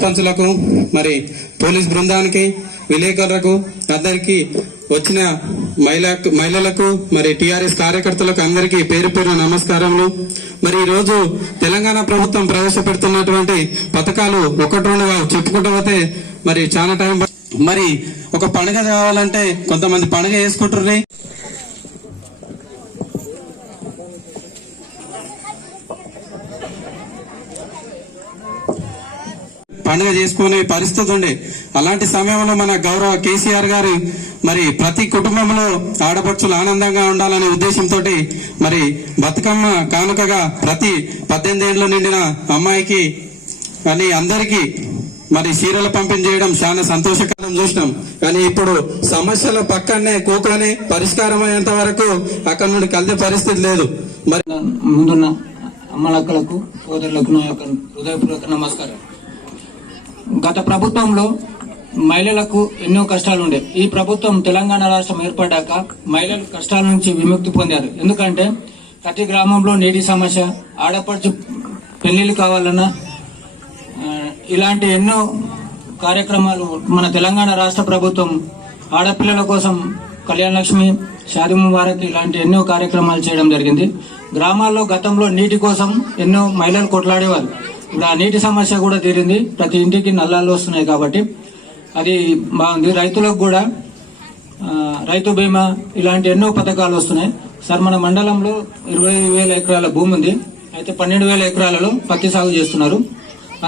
సర్పంచులకు, మరి పోలీస్ బృందానికి, విలేకరులకు, అందరికీ వచ్చిన మహిళలకు, మరి టీఆర్ఎస్ కార్యకర్తలకు అందరికీ పేరు పేరు నమస్కారములు. మరి ఈ రోజు తెలంగాణ ప్రభుత్వం ప్రవేశపెడుతున్నటువంటి పథకాలు ఒకటి రెండుగా చెప్పుకుంటూ పోతే మరి చాలా టైం. మరి ఒక పండుగ కావాలంటే కొంతమంది పండుగ చేసుకుంటుర్రు. పండుగ చేసుకునే పరిస్థితి ఉండే. అలాంటి సమయంలో మన గౌరవ కేసీఆర్ గారు మరి ప్రతి కుటుంబంలో ఆడపడుచులు ఆనందంగా ఉండాలనే ఉద్దేశంతో మరి బతుకమ్మ కానుకగా ప్రతి 18 ఏళ్లు నిండిన అమ్మాయికి అని అందరికీ మరి చీరలు పంపిణీ చేయడం చాలా సంతోషకరం చూసినాం. కానీ ఇప్పుడు సమస్యల పక్కనే కూకొని పరిష్కారం అయ్యేంత వరకు అక్కడ నుండి కలిసే పరిస్థితి లేదు. మరి ముందున్న అమ్మలక్కలకు, సోదరులకు నా యొక్క హృదయపూర్వక నమస్కారం. గత ప్రభుత్వంలో మహిళలకు ఎన్నో కష్టాలు ఉండే. ఈ ప్రభుత్వం తెలంగాణ రాష్ట్రం ఏర్పడ్డాక మహిళలు కష్టాల నుంచి విముక్తి పొందారు. ఎందుకంటే ప్రతి గ్రామంలో నీటి సమస్య, ఆడపడుచు పెళ్లిళ్ళు కావాలన్నా ఇలాంటి ఎన్నో కార్యక్రమాలు మన తెలంగాణ రాష్ట్ర ప్రభుత్వం ఆడపిల్లల కోసం కళ్యాణ లక్ష్మి, షాదీ ముబారక్ ఇలాంటి ఎన్నో కార్యక్రమాలు చేయడం జరిగింది. గ్రామాల్లో గతంలో నీటి కోసం ఎన్నో మహిళలు కొట్లాడేవారు. ఇప్పుడు ఆ నీటి సమస్య కూడా తీరింది. ప్రతి ఇంటికి నల్లాలు వస్తున్నాయి కాబట్టి అది బాగుంది. రైతులకు కూడా రైతు బీమా ఇలాంటి ఎన్నో పథకాలు వస్తున్నాయి. సార్, మన మండలంలో 20,000 ఎకరాల భూమి ఉంది. అయితే 12,000 ఎకరాలలో పత్తి సాగు చేస్తున్నారు.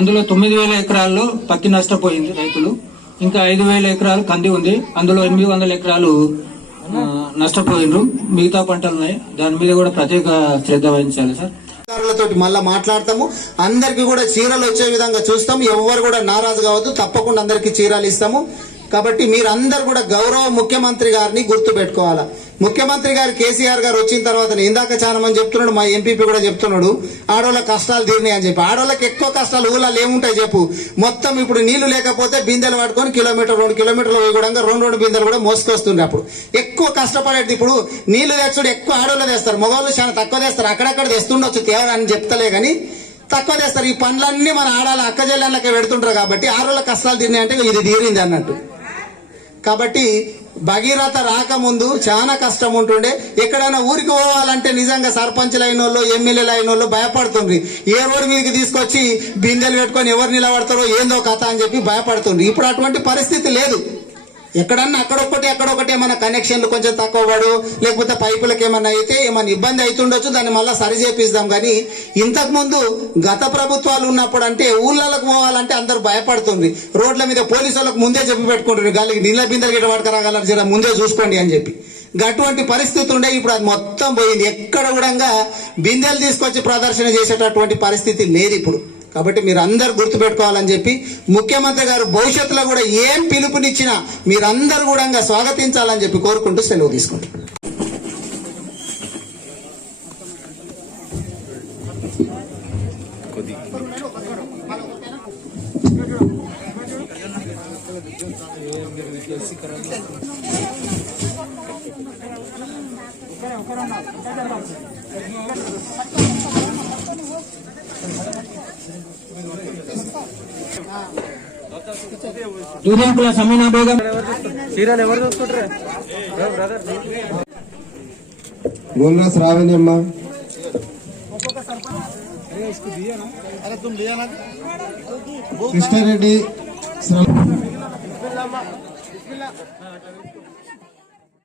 అందులో 9,000 ఎకరాల్లో పత్తి నష్టపోయింది రైతులు. ఇంకా 5,000 ఎకరాలు కంది ఉంది. అందులో 800 ఎకరాలు నష్టపోయిండ్రు. మిగతా పంటలు ఉన్నాయి. దాని మీద కూడా ప్రత్యేక శ్రద్ధ వహించాలి సార్. తోటి మళ్ళా మాట్లాడతాము. అందరికి కూడా చీరలు వచ్చే విధంగా చూస్తాము. ఎవరు కూడా నారాజు కావద్దు. తప్పకుండా అందరికి చీరలు ఇస్తాము. కాబట్టి మీరందరూ కూడా గౌరవ ముఖ్యమంత్రి గారిని గుర్తు పెట్టుకోవాలా. ముఖ్యమంత్రి గారు కేసీఆర్ గారు వచ్చిన తర్వాత ఇందాక చాలా మంది చెప్తున్నాడు, మా ఎంపీపీ కూడా చెప్తున్నాడు, ఆడోళ్ళ కష్టాలు తీరినాయి అని చెప్పి. ఆడోళ్ళకి ఎక్కువ కష్టాలు ఊళ్ళలో ఏముంటాయి చెప్పు? మొత్తం ఇప్పుడు నీళ్లు లేకపోతే బిందెలు పట్టుకొని 1 కిలోమీటర్ 2 కిలోమీటర్లు పోయి కూడా 2 బిందెలు కూడా మోసుకొస్తుండే. అప్పుడు ఎక్కువ కష్టపడేది. ఇప్పుడు నీళ్లు తెచ్చుడు ఎక్కువ ఆడోళ్ళు తెస్తారు, మగవాళ్ళు చాలా తక్కువ తెస్తారు. అక్కడక్కడ తెస్తుండొచ్చు, తేవని చెప్తలే కానీ తక్కువ తెస్తారు. ఈ పనులన్నీ మన ఆడాల అక్కజెల్లెళ్ళకే పెడుతుంటారు. కాబట్టి ఆడోళ్ళ కష్టాలు తీరినాయి అంటే ఇది తీరింది అన్నట్టు. కాబట్టి భగీరథ రాకముందు చాలా కష్టం ఉంటుండే. ఎక్కడైనా ఊరికి పోవాలంటే నిజంగా సర్పంచ్లు అయిన వాళ్ళు, ఎమ్మెల్యేలు అయిన వాళ్ళు భయపడుతుండ్రి. ఏ రోడ్డు మీదకి తీసుకొచ్చి బిందెలు పెట్టుకొని ఎవరు నిలబడతారో ఏందో కథ అని చెప్పి భయపడుతుండ్రి. ఇప్పుడు అటువంటి పరిస్థితి లేదు. ఎక్కడన్నా అక్కడొకటి ఏమైనా కనెక్షన్లు కొంచెం తక్కువ పడు, లేకపోతే పైపులకు ఏమన్నా అయితే ఏమైనా ఇబ్బంది అవుతుండొచ్చు, దాన్ని మళ్ళీ సరి చేపిస్తాం. కానీ ఇంతకుముందు గత ప్రభుత్వాలు ఉన్నప్పుడు అంటే ఊళ్ళకి పోవాలంటే అందరు భయపడుతుంది. రోడ్ల మీద పోలీసు వాళ్ళకు ముందే చెప్పి పెట్టుకుంటారు, గాలికి నీళ్ళ బిందెలు గిట్ట పట్టుకురాగలరు, జర ముందే చూసుకోండి అని చెప్పి. అటువంటి పరిస్థితి ఉండే. ఇప్పుడు అది మొత్తం పోయింది. ఎక్కడ కూడా బిందెలు తీసుకొచ్చి ప్రదర్శన చేసేటటువంటి పరిస్థితి లేదు ఇప్పుడు. కాబట్టి మీరు అందరు గుర్తుపెట్టుకోవాలని చెప్పి ముఖ్యమంత్రి గారు భవిష్యత్తులో కూడా ఏం పిలుపునిచ్చినా మీరందరూ కూడా స్వాగతించాలని చెప్పి కోరుకుంటూ సెలవు తీసుకుంటారు. దూరంకుల సమీనా బేగం చీరలు ఎవరు చూసుకుంటారు? గోల్రా శ్రావణ్యమ్మ, కృష్ణారెడ్డి.